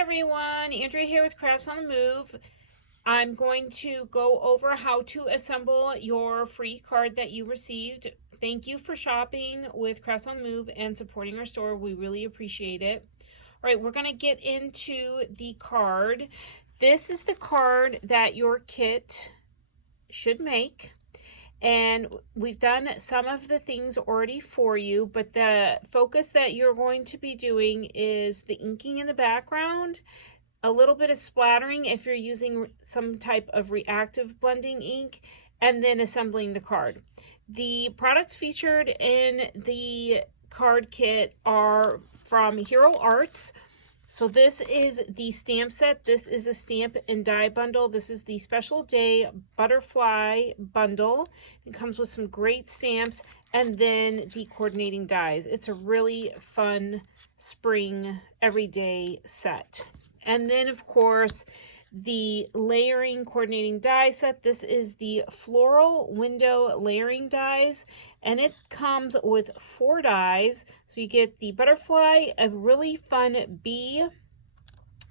everyone, Andrea here with Crafts on the Move. I'm going to go over how to assemble your free card that you received. Thank you for shopping with Crafts on the Move and supporting our store. We really appreciate it. All right, we're going to get into the card. This is the card that your kit should make. And we've done some of the things already for you, but the focus that you're going to be doing is the inking in the background, a little bit of splattering if you're using some type of reactive blending ink, and then assembling the card. The products featured in the card kit are from Hero Arts. So this is the stamp set. This is a stamp and die bundle. This is the special day butterfly bundle. It comes with some great stamps and then the coordinating dies. It's a really fun spring everyday set. And then of course the layering coordinating die set. This is the Floral Window Layering Dies, and it comes with 4 dies. So you get the butterfly, a really fun bee,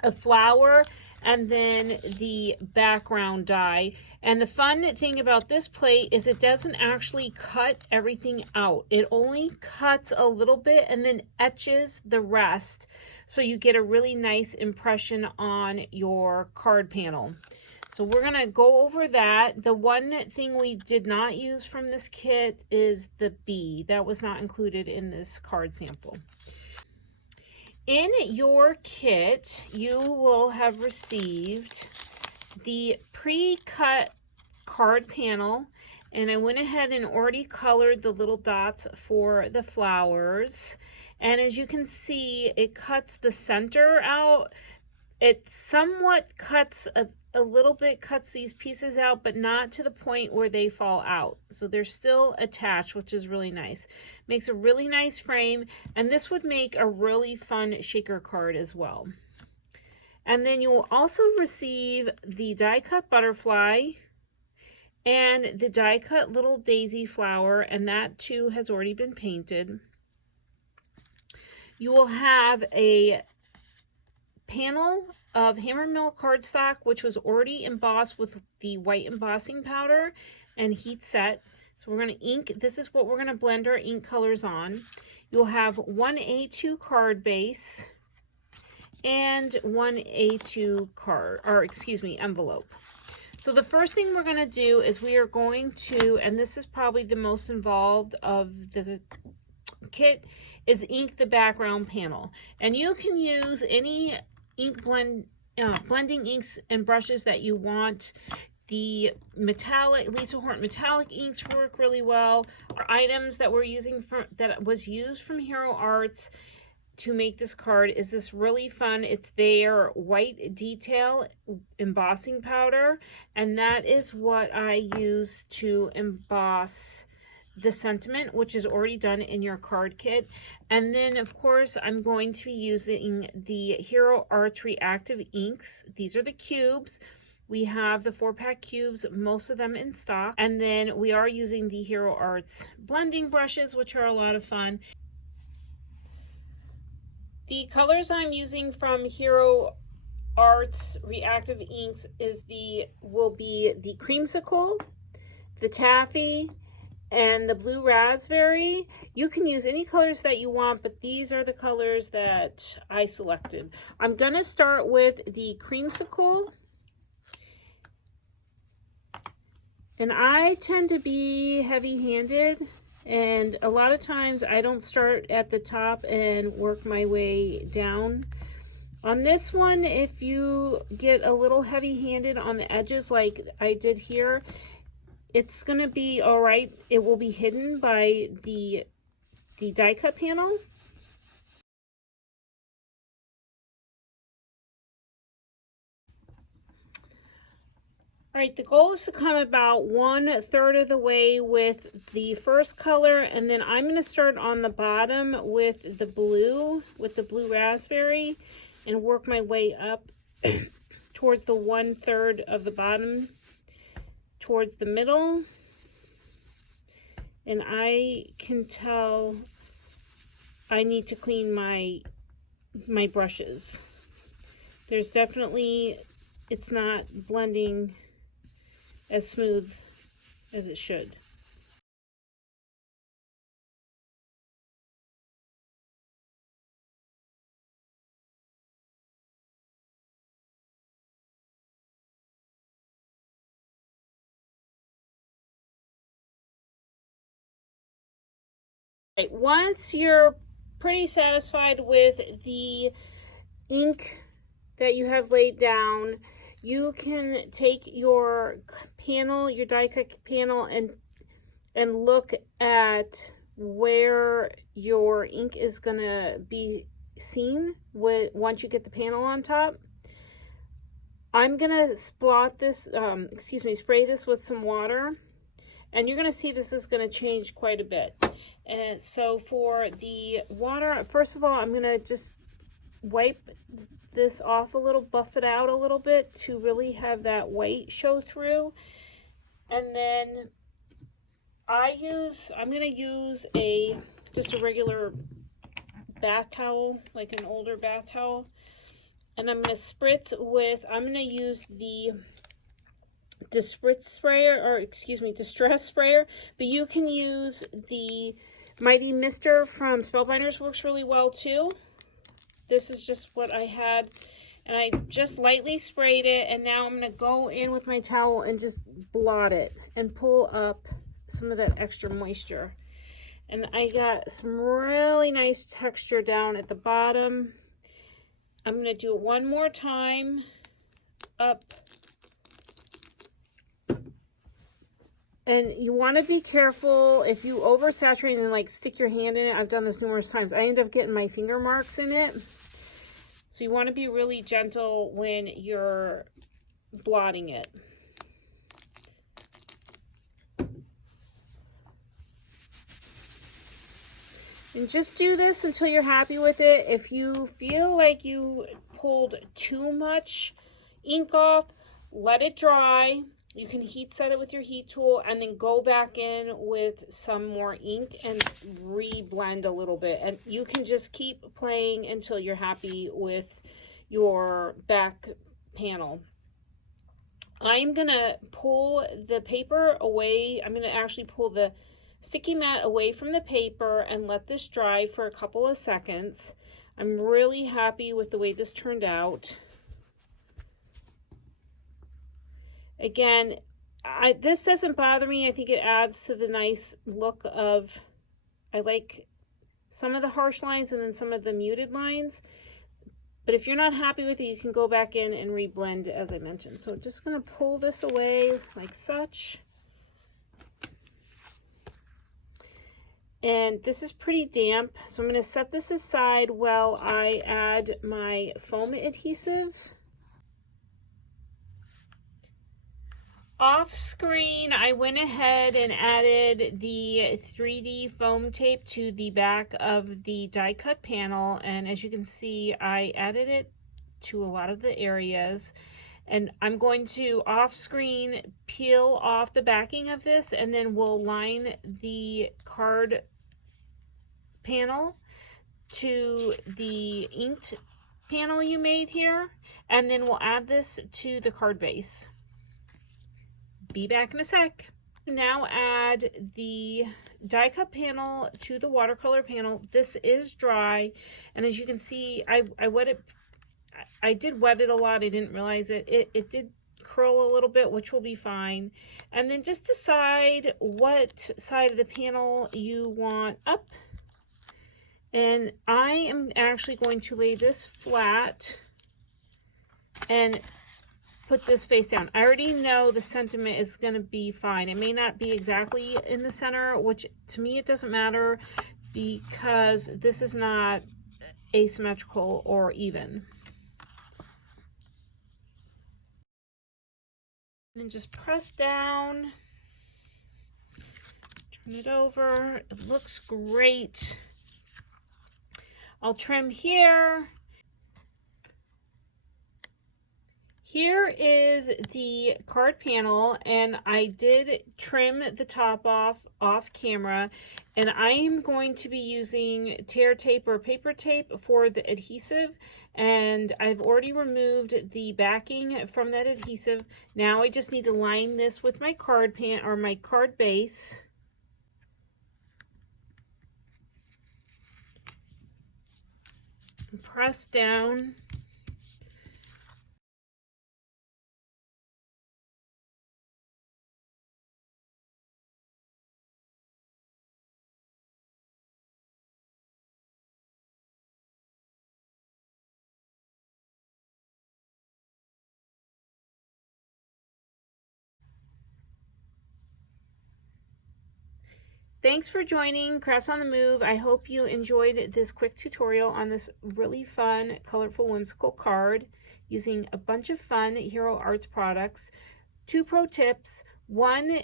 a flower, and then the background die. And the fun thing about this plate is it doesn't actually cut everything out. It only cuts a little bit and then etches the rest. So you get a really nice impression on your card panel. So we're gonna go over that. The one thing we did not use from this kit is the bee. That was not included in this card sample. In your kit, you will have received the pre-cut card panel, and I went ahead and already colored the little dots for the flowers. And as you can see, it cuts the center out. It somewhat cuts a little bit, cuts these pieces out, but not to the point where they fall out. So they're still attached, which is really nice. Makes a really nice frame, and this would make a really fun shaker card as well. And then you will also receive the die cut butterfly and the die cut little daisy flower, and that too has already been painted. You will have a panel of Hammermill cardstock, which was already embossed with the white embossing powder and heat set. So we're going to ink. This is what we're going to blend our ink colors on. You'll have one A2 card base and one A2 card, or excuse me, envelope. So the first thing we're going to do is we are going to, and this is probably the most involved of the kit, is ink the background panel. And you can use any ink blending inks and brushes that you want. The metallic, Lisa Horton metallic inks work really well. Our items that we're using that was used from Hero Arts to make this card is this really fun, it's their white detail embossing powder, and that is what I use to emboss the sentiment, which is already done in your card kit. And then of course I'm going to be using the Hero Arts Reactive Inks. These are the cubes. We have the 4-pack cubes, most of them in stock. And then we are using the Hero Arts blending brushes, which are a lot of fun. The colors I'm using from Hero Arts Reactive Inks will be the creamsicle, the taffy, and the blue raspberry. You can use any colors that you want, but these are the colors that I selected. I'm gonna start with the creamsicle, and I tend to be heavy-handed, and a lot of times I don't start at the top and work my way down. On this one, if you get a little heavy-handed on the edges like I did here, it's going to be all right. It will be hidden by the die cut panel. All right, the goal is to come about 1/3 of the way with the first color, and then I'm going to start on the bottom with the blue raspberry, and work my way up towards the 1/3 of the bottom, towards the middle. And I can tell I need to clean my brushes. There's definitely, it's not blending as smooth as it should. Okay, once you're pretty satisfied with the ink that you have laid down, you can take your panel, your die cut panel, and look at where your ink is gonna be seen once you get the panel on top. I'm gonna spray this with some water, and you're gonna see this is gonna change quite a bit. And so for the water, first of all, I'm gonna just wipe this off a little, buff it out a little bit to really have that white show through. And then I'm gonna use just a regular bath towel, like an older bath towel, and I'm gonna spritz with, I'm gonna use the distress sprayer, but you can use the Mighty Mister from Spellbinders, works really well too. This is just what I had, and I just lightly sprayed it, and now I'm gonna go in with my towel and just blot it and pull up some of that extra moisture. And I got some really nice texture down at the bottom. I'm gonna do it one more time up. And you want to be careful if you oversaturate and like stick your hand in it. I've done this numerous times. I end up getting my finger marks in it. So you want to be really gentle when you're blotting it. And just do this until you're happy with it. If you feel like you pulled too much ink off, let it dry. You can heat set it with your heat tool and then go back in with some more ink and re-blend a little bit. And you can just keep playing until you're happy with your back panel. I'm gonna pull the paper away. I'm gonna actually pull the sticky mat away from the paper and let this dry for a couple of seconds. I'm really happy with the way this turned out. Again, this doesn't bother me. I think it adds to the nice look of, I like some of the harsh lines and then some of the muted lines. But if you're not happy with it, you can go back in and reblend, as I mentioned. So just going to pull this away like such. And this is pretty damp, so I'm going to set this aside while I add my foam adhesive. Off screen, I went ahead and added the 3D foam tape to the back of the die cut panel, and as you can see, I added it to a lot of the areas. And I'm going to off screen peel off the backing of this, and then we'll line the card panel to the inked panel you made here, and then we'll add this to the card base. Be back in a sec. Now add the die cut panel to the watercolor panel. This is dry, and as you can see, I did wet it a lot. I didn't realize it. It did curl a little bit, which will be fine. And then just decide what side of the panel you want up. And I am actually going to lay this flat and put this face down. I already know the sentiment is going to be fine. It may not be exactly in the center, which to me it doesn't matter because this is not asymmetrical or even. And just press down, turn it over. It looks great. I'll trim here. Here is the card panel, and I did trim the top off camera, And I am going to be using tear tape or paper tape for the adhesive, and I've already removed the backing from that adhesive. Now I just need to line this with my card pan or my card base. Press down. Thanks for joining Crafts on the Move. I hope you enjoyed this quick tutorial on this really fun, colorful, whimsical card using a bunch of fun Hero Arts products. 2 pro tips. 1,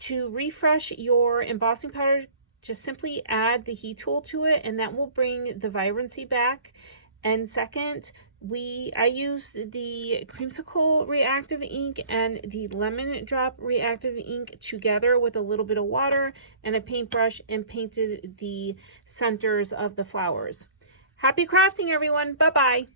to refresh your embossing powder, just simply add the heat tool to it and that will bring the vibrancy back. And second, I used the creamsicle reactive ink and the lemon drop reactive ink together with a little bit of water and a paintbrush and painted the centers of the flowers. Happy crafting, everyone. Bye-bye.